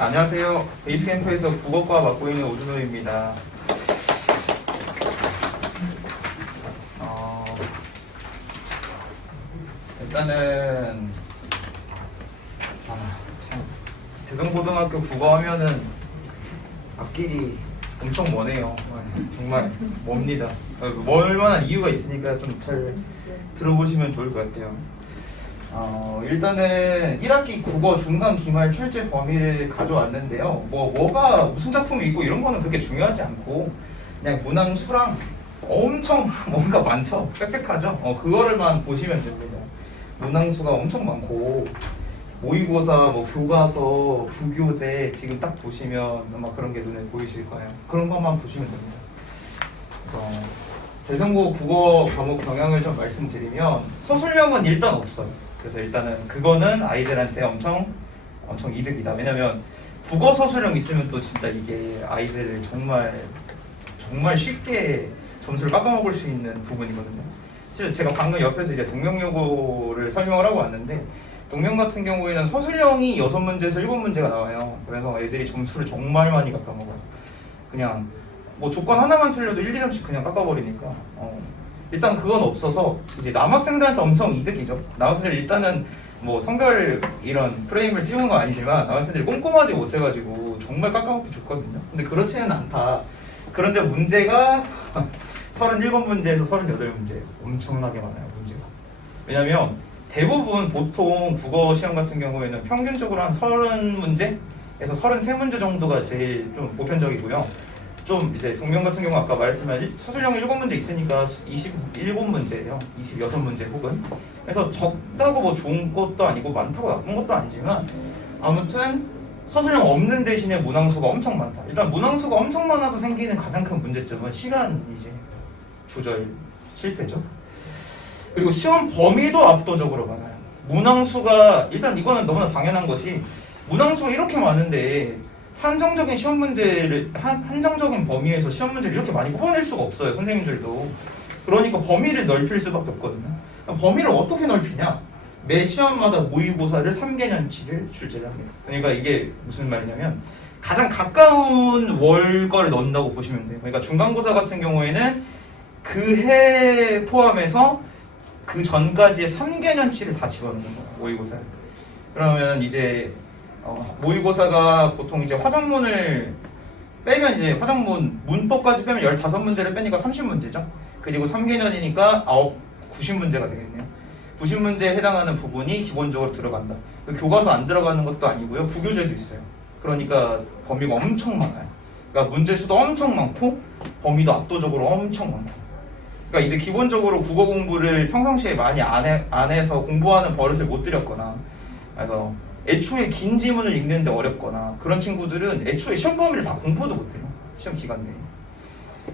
안녕하세요. 베이스캠프에서 국어과 맡고 있는 오준호입니다. 일단은 참 대성고등학교 국어 하면은 앞길이 엄청 머네요. 정말 멉니다. 멀 만한 이유가 있으니까 좀 잘 들어보시면 좋을 것 같아요. 일단은 1학기 국어 중간 기말 출제 범위를 가져왔는데요. 뭐가 무슨 작품이 있고 이런 거는 그렇게 중요하지 않고 그냥 문항 수랑 엄청 뭔가 많죠. 빽빽하죠. 그거를만 보시면 됩니다. 문항 수가 엄청 많고 모의고사, 교과서, 부교재 지금 딱 보시면 아마 그런 게 눈에 보이실 거예요. 그런 것만 보시면 됩니다. 대성고 국어 과목 경향을 좀 말씀드리면 서술형은 일단 없어요. 그래서 일단은 그거는 아이들한테 엄청 이득이다. 왜냐면 국어 서술형 있으면 또 진짜 이게 아이들을 정말 쉽게 점수를 깎아먹을 수 있는 부분이거든요. 실제 제가 방금 옆에서 이제 동명요고를 설명을 하고 왔는데 동명 같은 경우에는 서술형이 6문제에서 7문제가 나와요. 그래서 애들이 점수를 정말 많이 깎아먹어요. 그냥 조건 하나만 틀려도 1, 2점씩 그냥 깎아버리니까 일단 그건 없어서 이제 남학생들한테 엄청 이득이죠. 남학생들 일단은 성별 이런 프레임을 씌우는 건 아니지만 남학생들이 꼼꼼하지 못해가지고 정말 깎아먹기 좋거든요. 근데 그렇지는 않다. 그런데 문제가 37문제에서 38문제 엄청나게 많아요. 문제가. 왜냐면 대부분 보통 국어 시험 같은 경우에는 평균적으로 한 30문제에서 33문제 정도가 제일 좀 보편적이고요. 좀 이제 동명 같은 경우 아까 말했지만 서술형이 7문제 있으니까 27문제예요. 26문제 혹은. 그래서 적다고 좋은 것도 아니고 많다고 나쁜 것도 아니지만 아무튼 서술형 없는 대신에 문항수가 엄청 많다. 일단 문항수가 엄청 많아서 생기는 가장 큰 문제점은 시간 이제 조절 실패죠. 그리고 시험 범위도 압도적으로 많아요. 문항수가 일단 이거는 너무나 당연한 것이 문항수가 이렇게 많은데 한정적인 시험 문제를 한정적인 범위에서 시험 문제를 이렇게 많이 뽑아낼 수가 없어요. 선생님들도. 그러니까 범위를 넓힐 수밖에 없거든요. 범위를 어떻게 넓히냐? 매 시험마다 모의고사를 3개년치를 출제를 합니다. 그러니까 이게 무슨 말이냐면 가장 가까운 월거를 넣는다고 보시면 돼요. 그러니까 중간고사 같은 경우에는 그 해 포함해서 그 전까지의 3개년치를 다 집어넣는 거예요. 모의고사를. 그러면 이제 모의고사가 보통 이제 화작문을 빼면 이제 화작문 문법까지 빼면 15문제를 빼니까 30문제죠. 그리고 3개년이니까 90문제가 되겠네요. 90문제에 해당하는 부분이 기본적으로 들어간다. 교과서 안 들어가는 것도 아니고요. 부교재도 있어요. 그러니까 범위가 엄청 많아요. 그러니까 문제 수도 엄청 많고 범위도 압도적으로 엄청 많고. 그러니까 이제 기본적으로 국어 공부를 평상시에 많이 안 해서 공부하는 버릇을 못 들였거나 그래서 애초에 긴 지문을 읽는데 어렵거나 그런 친구들은 애초에 시험 범위를 다 공부도 못해요. 시험 기간 내에.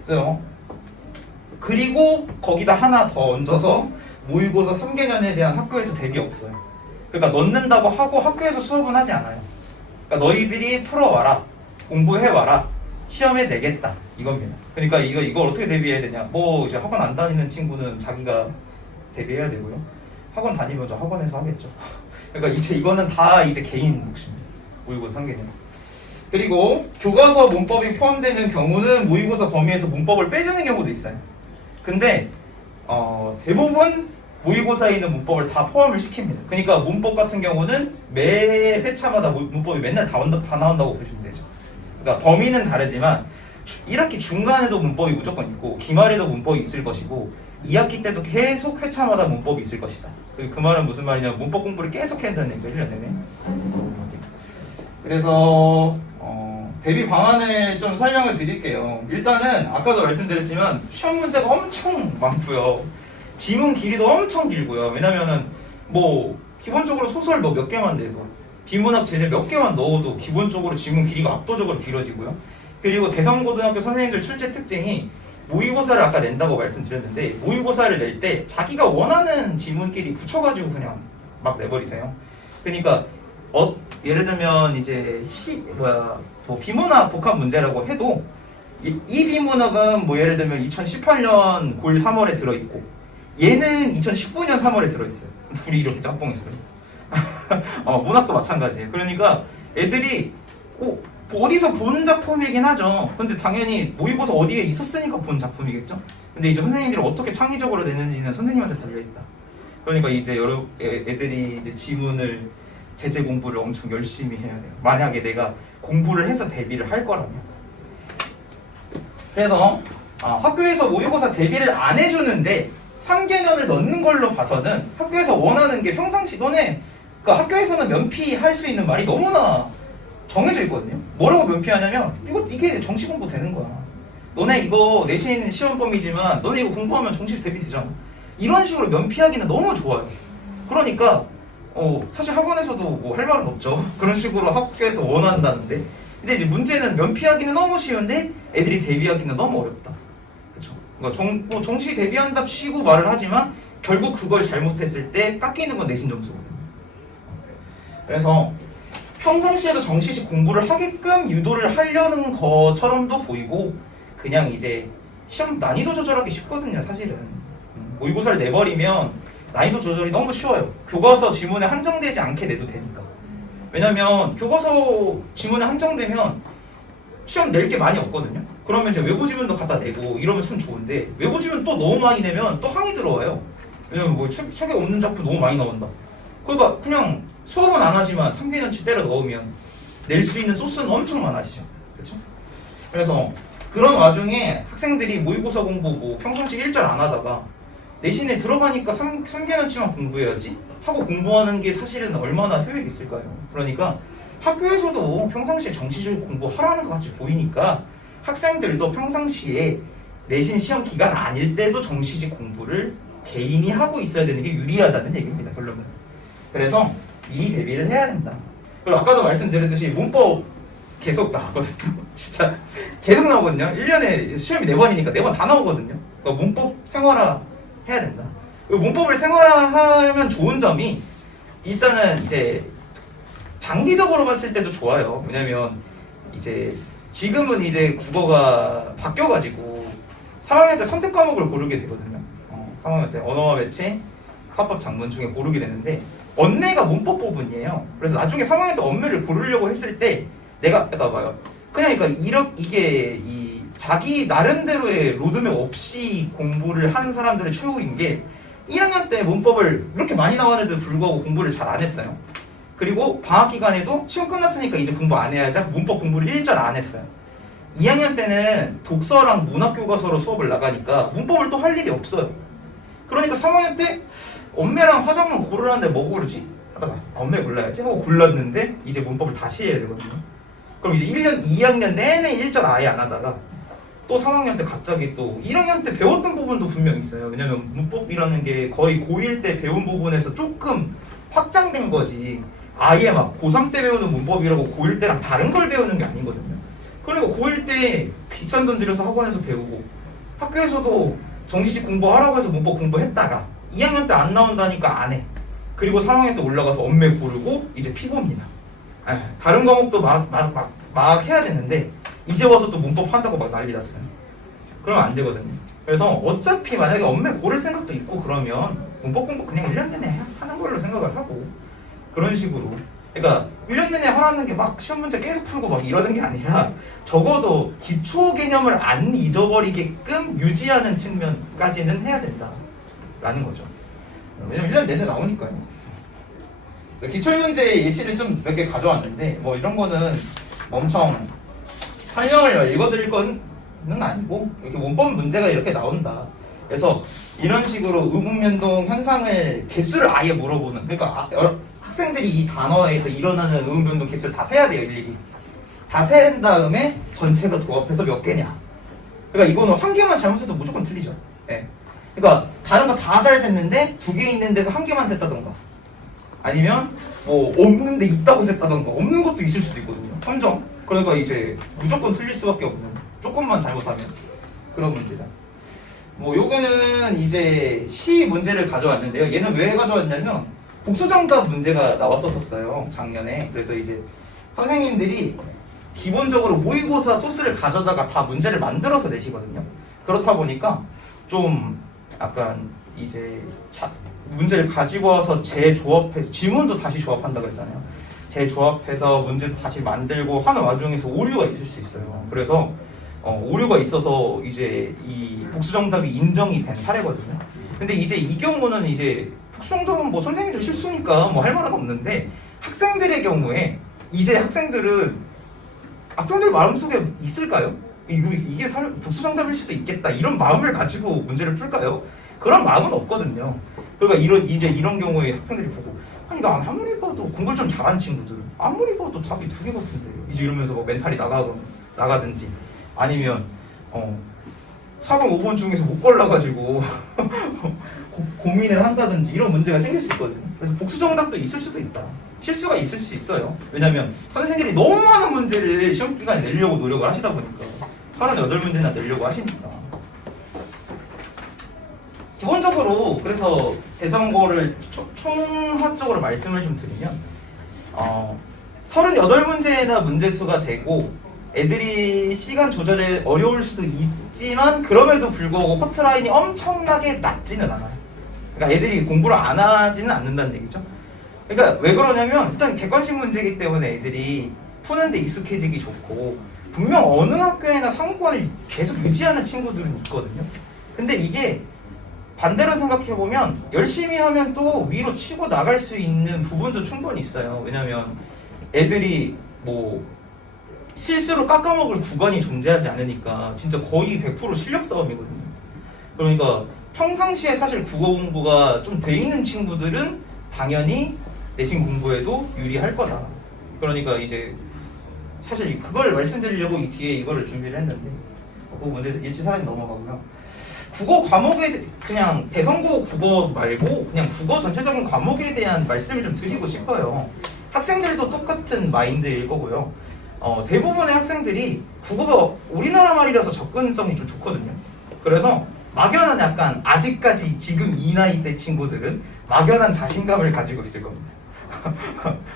그래서 그리고 거기다 하나 더 얹어서 모의고사 3개년에 대한 학교에서 대비 없어요. 그러니까 넣는다고 하고 학교에서 수업은 하지 않아요. 그러니까 너희들이 풀어와라. 공부해와라. 시험에 내겠다. 이겁니다. 그러니까 이걸 어떻게 대비해야 되냐. 이제 학원 안 다니는 친구는 자기가 대비해야 되고요. 학원 다니면 저 학원에서 하겠죠. 그러니까 이제 이거는 다 이제 개인 몫입니다. 모의고사 3개년. 그리고 교과서 문법이 포함되는 경우는 모의고사 범위에서 문법을 빼주는 경우도 있어요. 근데 대부분 모의고사에 있는 문법을 다 포함을 시킵니다. 그러니까 문법 같은 경우는 매 회차마다 문법이 맨날 다 나온다고 보시면 되죠. 그러니까 범위는 다르지만 1학기 중간에도 문법이 무조건 있고 기말에도 문법이 있을 것이고 2학기 때도 계속 회차마다 문법이 있을 것이다. 그 말은 무슨 말이냐면 문법 공부를 계속 해야 된다는 얘기죠. 1년 내내. 그래서 대비 방안을 좀 설명을 드릴게요. 일단은 아까도 말씀드렸지만 시험 문제가 엄청 많고요. 지문 길이도 엄청 길고요. 왜냐면은 기본적으로 소설 몇 개만 내도 비문학 제재 몇 개만 넣어도 기본적으로 지문 길이가 압도적으로 길어지고요. 그리고 대성고등학교 선생님들 출제 특징이 모의고사를 아까 낸다고 말씀드렸는데 모의고사를 낼 때 자기가 원하는 지문끼리 붙여가지고 그냥 막 내버리세요. 그러니까 예를 들면 이제 비문학 복합 문제라고 해도 이 비문학은 예를 들면 2018년 고1 3월에 들어있고 얘는 2019년 3월에 들어있어요. 둘이 이렇게 짬뽕했어요. 문학도 마찬가지예요. 그러니까 애들이 어디서 본 작품이긴 하죠. 근데 당연히 모의고사 어디에 있었으니까 본 작품이겠죠. 근데 이제 선생님들이 어떻게 창의적으로 내는지는 선생님한테 달려있다. 그러니까 이제 여러 애들이 이제 지문을 제재 공부를 엄청 열심히 해야 돼요. 만약에 내가 공부를 해서 대비를 할 거라면. 그래서 학교에서 모의고사 대비를 안 해주는데 3개년을 넣는 걸로 봐서는 학교에서 원하는 게 평상시 너네 그 학교에서는 면피할 수 있는 말이 너무나 정해져 있거든요. 뭐라고 면피하냐면 이게 정시 공부 되는 거야. 너네 이거 내신 시험범위지만 너네 이거 공부하면 정시 대비 되잖아. 이런 식으로 면피하기는 너무 좋아요. 그러니까 사실 학원에서도 뭐 할 말은 없죠. 그런 식으로 학교에서 원한다는데. 근데 이제 문제는 면피하기는 너무 쉬운데 애들이 대비하기는 너무 어렵다. 그렇죠? 그러니까 정시 대비한답시고 말을 하지만 결국 그걸 잘못했을 때 깎이는 건 내신 점수거든요. 그래서 평상시에도 정시식 공부를 하게끔 유도를 하려는 것처럼도 보이고 그냥 이제 시험 난이도 조절하기 쉽거든요. 사실은 모의고사를 내버리면 난이도 조절이 너무 쉬워요. 교과서 지문에 한정되지 않게 내도 되니까. 왜냐면 교과서 지문에 한정되면 시험 낼 게 많이 없거든요. 그러면 이제 외부 지문도 갖다 내고 이러면 참 좋은데 외부 지문 또 너무 많이 내면 또 항의 들어와요. 왜냐면 뭐 책에 없는 작품 너무 많이 나온다. 그러니까 그냥 수업은 안 하지만 3개년치 때려 넣으면 낼 수 있는 소스는 엄청 많아지죠. 그렇죠? 그래서 그런 와중에 학생들이 모의고사 공부 뭐 평상시 1절 안 하다가 내신에 들어가니까 3개년치만 공부해야지 하고 공부하는 게 사실은 얼마나 효율이 있을까요? 그러니까 학교에서도 평상시에 정시적으로 공부하라는 것 같이 보이니까 학생들도 평상시에 내신 시험 기간 아닐 때도 정시직 공부를 개인이 하고 있어야 되는 게 유리하다는 얘기입니다. 결론은. 그래서 미리 대비를 해야 된다. 그리고 아까도 말씀드렸듯이 문법 계속 나오거든요. 진짜 계속 나오거든요. 1년에 시험이 4번이니까 4번 다 나오거든요. 그러니까 문법 생활화 해야 된다. 문법을 생활화하면 좋은 점이 일단은 이제 장기적으로 봤을 때도 좋아요. 왜냐면 이제 지금은 이제 국어가 바뀌어가지고 3학년 때 선택 과목을 고르게 되거든요. 3학년 때 언어와 매체, 화법, 작문 중에 고르게 되는데 언내가 문법 부분이에요. 그래서 나중에 3학년 때 언매를 고르려고 했을 때 내가 봐요. 그러니까 이게 이 자기 나름대로의 로드맵 없이 공부를 하는 사람들의 최후인 게 1학년 때 문법을 이렇게 많이 나왔는데도 불구하고 공부를 잘 안 했어요. 그리고 방학 기간에도 시험 끝났으니까 이제 공부 안 해야지 문법 공부를 1절 안 했어요. 2학년 때는 독서랑 문학교과서로 수업을 나가니까 문법을 또 할 일이 없어요. 그러니까 3학년 때 언매랑 화작문 고르라는데 뭐 고르지? 하다가 언매 골라야지 하고 골랐는데 이제 문법을 다시 해야 되거든요. 그럼 이제 1년, 2학년 내내 1절 아예 안 하다가 또 3학년 때 갑자기 또 1학년 때 배웠던 부분도 분명 있어요. 왜냐면 문법이라는 게 거의 고1 때 배운 부분에서 조금 확장된 거지 아예 막 고3 때 배우는 문법이라고 고1 때랑 다른 걸 배우는 게 아니거든요. 그리고 고1 때 비싼 돈 들여서 학원에서 배우고 학교에서도 정시식 공부하라고 해서 문법 공부했다가 2학년 때 안 나온다니까 안 해. 그리고 3학년 때 올라가서 언매 고르고 이제 피고입니다. 다른 과목도 막 해야 되는데 이제 와서 또 문법 한다고 막 난리 났어요. 그러면 안 되거든요. 그래서 어차피 만약에 언매 고를 생각도 있고 그러면 문법 공부 그냥 1년 내내 하는 걸로 생각을 하고 그런 식으로 그러니까 1년 내내 하라는 게 막 시험 문제 계속 풀고 막 이러는 게 아니라 적어도 기초 개념을 안 잊어버리게끔 유지하는 측면까지는 해야 된다라는 거죠. 왜냐면 1년 내내 나오니까요. 기출문제 예시를 좀 몇 개 가져왔는데 뭐 이런 거는 엄청 설명을 읽어드릴 거는 아니고 이렇게 문법 문제가 이렇게 나온다. 그래서 이런 식으로 의문변동 현상을 개수를 아예 물어보는 그러니까 학생들이 이 단어에서 일어나는 의문변동 개수를 다 세야 돼요. 일일이 다 센 다음에 전체가 도합해서 몇 개냐. 그러니까 이거는 한 개만 잘못해도 무조건 틀리죠. 네. 그러니까 다른 거 다 잘 셌는데 2개 있는 데서 한 개만 셌다던가 아니면 뭐 없는데 있다고 셌다던가 없는 것도 있을 수도 있거든요. 함정. 그러니까 이제 무조건 틀릴 수밖에 없는 조금만 잘못하면 그런 문제다. 뭐 요거는 이제 시 문제를 가져왔는데요. 얘는 왜 가져왔냐면 복수정답 문제가 나왔었어요. 작년에. 그래서 이제 선생님들이 기본적으로 모의고사 소스를 가져다가 다 문제를 만들어서 내시거든요. 그렇다 보니까 좀 약간 이제 문제를 가지고 와서 재조합해서 지문도 다시 조합한다 그랬잖아요. 재조합해서 문제도 다시 만들고 하는 와중에서 오류가 있을 수 있어요. 그래서 오류가 있어서 이제 이 복수정답이 인정이 된 사례거든요. 근데 이제 이 경우는 이제 복수정답은 뭐 선생님들 실수니까 뭐 할 말은 없는데 학생들의 경우에 이제 학생들 마음속에 있을까요? 이게 복수정답일 수도 있겠다 이런 마음을 가지고 문제를 풀까요? 그런 마음은 없거든요. 그러니까 이런 경우에 학생들이 보고 아니 난 아무리 봐도 공부를 좀 잘하는 친구들 아무리 봐도 답이 2개 같은데 이제 이러면서 뭐 멘탈이 나가든지 아니면 4번 5번 중에서 못 골라가지고 고민을 한다든지 이런 문제가 생길 수 있거든요. 그래서 복수정답도 있을 수도 있다. 실수가 있을 수 있어요. 왜냐면 선생님들이 너무 많은 문제를 시험 기간에 내려고 노력을 하시다 보니까 38문제나 내려고 하시니까 기본적으로 그래서 대선고를 총합적으로 말씀을 좀 드리면 38문제나 문제수가 되고 애들이 시간 조절에 어려울 수도 있지만 그럼에도 불구하고 커트라인이 엄청나게 낮지는 않아요. 그러니까 애들이 공부를 안 하지는 않는다는 얘기죠. 그러니까 왜 그러냐면 일단 객관식 문제이기 때문에 애들이 푸는데 익숙해지기 좋고 분명 어느 학교에나 상위권을 계속 유지하는 친구들은 있거든요. 근데 이게 반대로 생각해보면 열심히 하면 또 위로 치고 나갈 수 있는 부분도 충분히 있어요. 왜냐면 애들이 뭐 실수로 깎아먹을 구간이 존재하지 않으니까 진짜 거의 100% 실력 싸움이거든요. 그러니까 평상시에 사실 국어 공부가 좀 돼 있는 친구들은 당연히 내신 공부에도 유리할 거다. 그러니까 이제 사실 그걸 말씀드리려고 이 뒤에 이거를 준비를 했는데 그 문제 일치사라지 넘어가고요. 국어 과목에 그냥 대선고 국어 말고 그냥 국어 전체적인 과목에 대한 말씀을 좀 드리고 싶어요. 학생들도 똑같은 마인드일 거고요. 대부분의 학생들이 국어가 우리나라 말이라서 접근성이 좀 좋거든요. 그래서 막연한 약간 아직까지 지금 이 나이 때 친구들은 막연한 자신감을 가지고 있을 겁니다.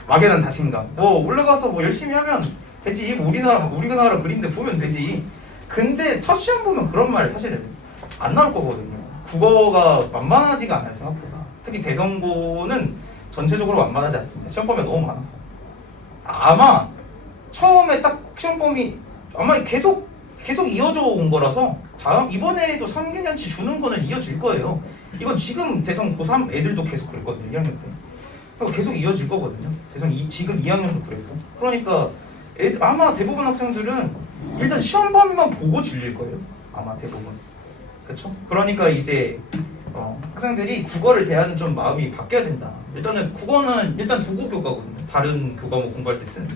막연한 자신감. 뭐 올라가서 뭐 열심히 하면 되지. 뭐 우리나라 그린데 보면 되지. 근데 첫 시험 보면 그런 말 사실은 안 나올 거거든요. 국어가 만만하지가 않아요 생각보다. 특히 대선고는 전체적으로 만만하지 않습니다. 시험 범위가 너무 많아서. 아마 처음에 딱 시험 범위 아마 계속 이어져 온 거라서 이번에도 3개년치 주는 거는 이어질 거예요. 이건 지금 대선 고3 애들도 계속 그랬거든요. 1학년 때. 그러니까 계속 이어질 거거든요. 지금 2학년도 그랬고. 그러니까 아마 대부분 학생들은 일단 시험 범위만 보고 질릴 거예요. 아마 대부분. 그렇죠? 그러니까 이제 학생들이 국어를 대하는 좀 마음이 바뀌어야 된다. 일단은 국어는 일단 도구 교과거든요. 다른 교과목 공부할 때 쓰는.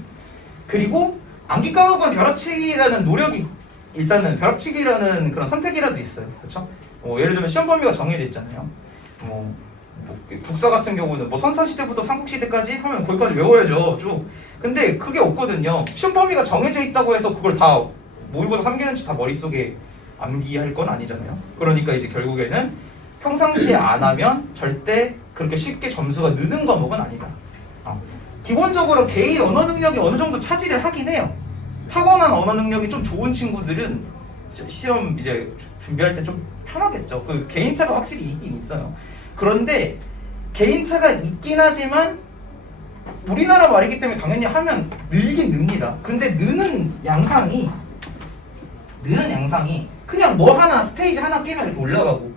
그리고 암기 과목은 벼락치기라는 노력이 일단은 벼락치기라는 그런 선택이라도 있어요. 그렇죠? 예를 들면 시험 범위가 정해져 있잖아요. 뭐 국사 같은 경우는 뭐 선사시대부터 삼국시대까지 하면 거기까지 외워야죠. 쭉. 근데 그게 없거든요. 시험 범위가 정해져 있다고 해서 그걸 다 모의고사 3개년치 다 머릿속에 암기할 건 아니잖아요. 그러니까 이제 결국에는 평상시에 안 하면 절대 그렇게 쉽게 점수가 느는 과목은 아니다. 기본적으로 개인 언어 능력이 어느 정도 차지를 하긴 해요. 타고난 언어 능력이 좀 좋은 친구들은 시험 이제 준비할 때 좀 편하겠죠. 그 개인차가 확실히 있긴 있어요. 그런데 개인차가 있긴 하지만 우리나라 말이기 때문에 당연히 하면 늘긴 늡니다. 근데 느는 양상이 그냥 뭐 하나 스테이지 하나 깨면 이렇게 올라가고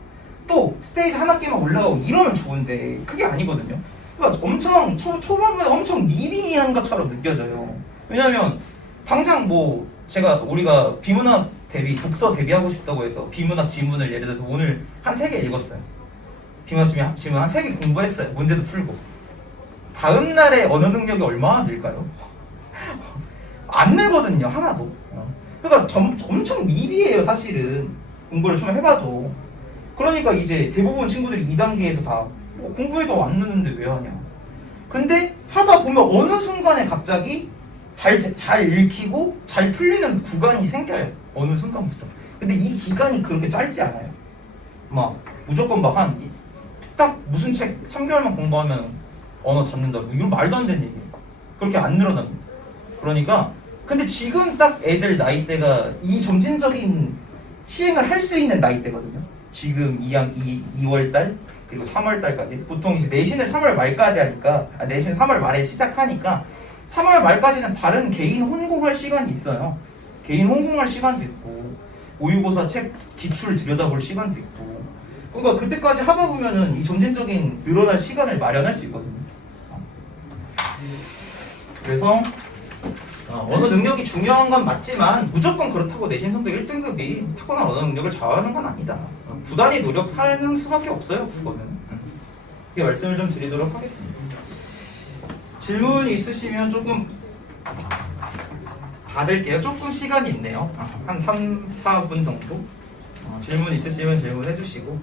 또 스테이지 하나 깨면 올라가고 이러면 좋은데 그게 아니거든요. 그러니까 엄청 초반부에 엄청 미비한 것처럼 느껴져요. 왜냐면 당장 뭐 우리가 비문학 독서 대비하고 싶다고 해서 비문학 지문을 예를 들어서 오늘 한 3개 읽었어요. 비문학 지문 한 3개 공부했어요. 문제도 풀고. 다음 날에 언어 능력이 얼마나 늘까요? 안 늘거든요. 하나도. 그러니까 엄청 미비해요. 사실은 공부를 좀 해봐도. 그러니까 이제 대부분 친구들이 2단계에서 다 공부해도 안 느는데 왜 하냐. 근데 하다 보면 어느 순간에 갑자기 잘 읽히고 잘 풀리는 구간이 생겨요. 어느 순간부터. 근데 이 기간이 그렇게 짧지 않아요. 막 무조건 딱 무슨 책 3개월만 공부하면 언어 잡는다. 이건 말도 안 되는 얘기예요. 그렇게 안 늘어납니다. 그러니까 근데 지금 딱 애들 나이대가 이 점진적인 시행을 할 수 있는 나이대거든요. 지금 2월달 그리고 3월달까지 보통 이제 내신을 3월 말까지 하니까 내신 3월 말에 시작하니까 3월 말까지는 다른 개인 혼공할 시간이 있어요. 개인 혼공할 시간도 있고 모의고사 책 기출 들여다볼 시간도 있고 그러니까 그때까지 하다 보면은 이 점진적인 늘어날 시간을 마련할 수 있거든요. 그래서 언어 능력이 중요한 건 맞지만 무조건 그렇다고 내신 성적 1등급이 타고난 언어 능력을 좌우하는 건 아니다. 부단히 노력하는 수밖에 없어요. 그거는. 이렇게 말씀을 좀 드리도록 하겠습니다. 질문 있으시면 조금 받을게요. 조금 시간이 있네요. 한 3, 4분 정도. 질문 있으시면 질문해 주시고.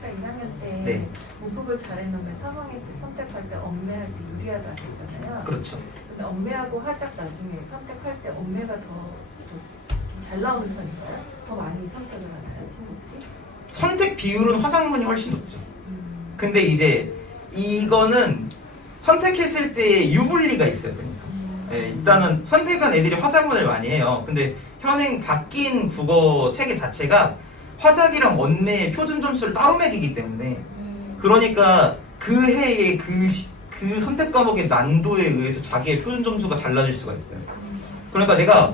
아까 1학년 때 네. 문법을 잘해놓으면 3학년 때 선택할 때 엄매할 때 유리하다 하셨잖아요. 그렇죠. 근데 엄매하고 화작 나중에 선택할 때 엄매가 더 잘 나오는 편인가요? 더 많이 선택을 하나요, 친구들이? 선택 비율은 화상문이 훨씬 높죠. 근데 이제 이거는 선택했을 때 유불리가 있어요. 그러니까. 네, 일단은 선택한 애들이 화작문을 많이 해요. 근데 현행 바뀐 국어 체계 자체가 화작이랑 언매의 표준 점수를 따로 매기기 때문에 그러니까 그 해의 그 선택 과목의 난도에 의해서 자기의 표준 점수가 달라질 수가 있어요. 그러니까 내가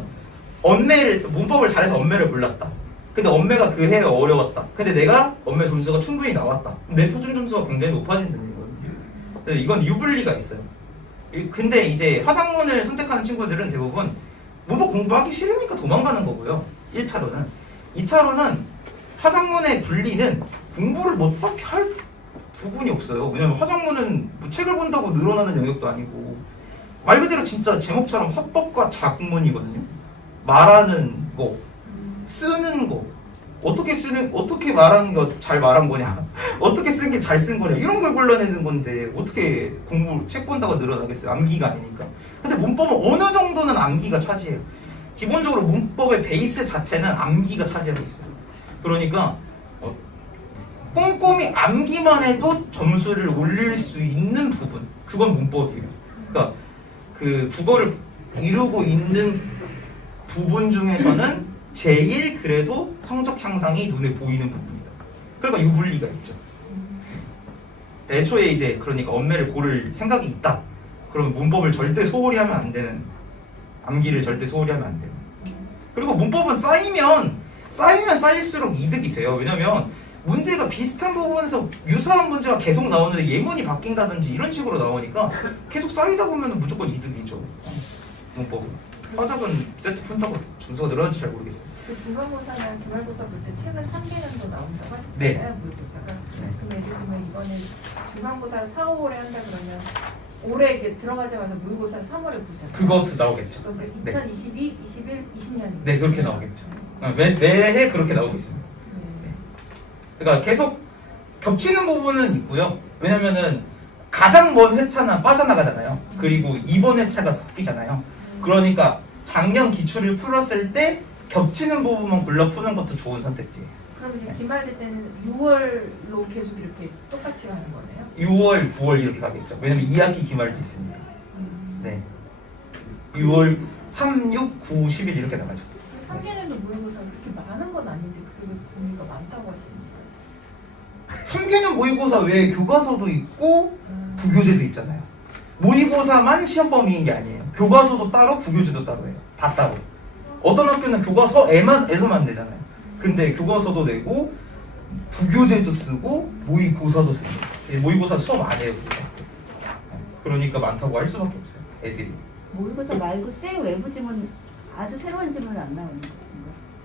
문법을 잘해서 언매를 몰랐다. 근데 언매가 그 해에 어려웠다. 근데 내가 언매 점수가 충분히 나왔다. 내 표준 점수가 굉장히 높아진다는 거거든요. 그래서 이건 유불리가 있어요. 근데 이제 화상문을 선택하는 친구들은 대부분 문법 공부하기 싫으니까 도망가는 거고요. 1차로는. 2차로는 화상문의 분리는 공부를 못하게 할 부분이 없어요. 왜냐면 화상문은 뭐 책을 본다고 늘어나는 영역도 아니고 말 그대로 진짜 제목처럼 화법과 작문이거든요. 말하는 거, 쓰는 거, 어떻게 말하는 게 잘 말한 거냐, 어떻게 쓴 게 잘 쓴 거냐 이런 걸 골라내는 건데 어떻게 공부 책 본다고 늘어나겠어요? 암기가 아니니까. 근데 문법은 어느 정도는 암기가 차지해요. 기본적으로 문법의 베이스 자체는 암기가 차지하고 있어요. 그러니까 꼼꼼히 암기만 해도 점수를 올릴 수 있는 부분, 그건 문법이에요. 그러니까 그 국어를 이루고 있는 부분 중에서는 제일 그래도 성적 향상이 눈에 보이는 부분이다. 그러니까 유불리가 있죠. 애초에 이제 그러니까 언매를 고를 생각이 있다. 그러면 문법을 절대 소홀히 하면 안 되는, 암기를 절대 소홀히 하면 안 되는. 그리고 문법은 쌓이면 쌓일수록 이득이 돼요. 왜냐면 문제가 비슷한 부분에서 유사한 문제가 계속 나오는데 예문이 바뀐다든지 이런 식으로 나오니까 계속 쌓이다 보면 무조건 이득이죠. 문법은. 화작은 세트 푼다고 점수가 늘어날지 잘 모르겠어요. 그 중간고사나 기말고사 볼 때 최근 3개년도 나온다고 하셨잖아요. 네. 모의고사가. 네. 그럼 예를 들면 이번에 중간고사를 4, 5월에 한다 그러면 올해 이제 들어가자마자 모의고사를 3월에 보잖아요. 그것도 나오겠죠. 그러니까 네. 2022, 21, 20년. 네, 그렇게 나오겠죠. 매해 그렇게 나오고 있습니다. 네. 그러니까 계속 겹치는 부분은 있고요. 왜냐면은 가장 먼 회차는 빠져나가잖아요. 그리고 이번 회차가 섞이잖아요. 그러니까 작년 기출을 풀었을 때 겹치는 부분만 골라 푸는 것도 좋은 선택지예요. 그럼 이제 기말될 때는 6월로 계속 이렇게 똑같이 가는 거네요? 6월, 9월 이렇게 가겠죠. 왜냐면 2학기 기말도 있으니까. 네. 6월 3, 6, 9, 10일 이렇게 나가죠. 3개년도 모의고사가 그렇게 많은 건 아닌데 그게 의미가 많다고 하시는 거예요? 3개년 모의고사 외에 교과서도 있고 부교재도 있잖아요. 모의고사만 시험 범위인 게 아니에요. 교과서도 따로 부교재도 따로 해요. 다 따로. 어떤 학교는 교과서에서만 내잖아요. 근데 교과서도 내고 부교재도 쓰고 모의고사도 쓰고. 모의고사 수업 안 해요. 그러니까 많다고 할 수밖에 없어요. 애들이. 모의고사 말고 생 외부 지문 아주 새로운 지문은 안 나오는 거예요.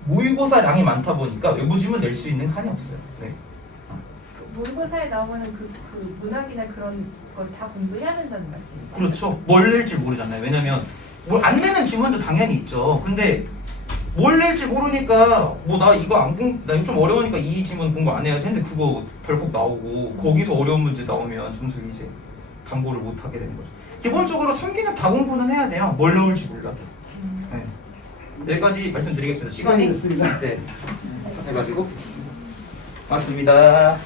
모의고사 양이 많다 보니까 외부 지문 낼 수 있는 칸이 없어요. 네. 모의고사에 나오는 그 문학이나 그런 걸 다 공부해야 된다는 말씀이죠? 그렇죠. 뭘 낼지 모르잖아요. 왜냐면 뭘 안 내는 지문도 당연히 있죠. 근데 뭘 낼지 모르니까 뭐 나 이거 좀 어려우니까 이 지문 공부 안 해야지 했는데 그거 덜컥 나오고 거기서 어려운 문제 나오면 점수 이제 당고를 못 하게 되는 거죠. 기본적으로 3개년 다 공부는 해야 돼요. 뭘 나올지 몰라도. 네. 여기까지 말씀드리겠습니다. 시간이 있습니다. 네. 해가지고 맞습니다.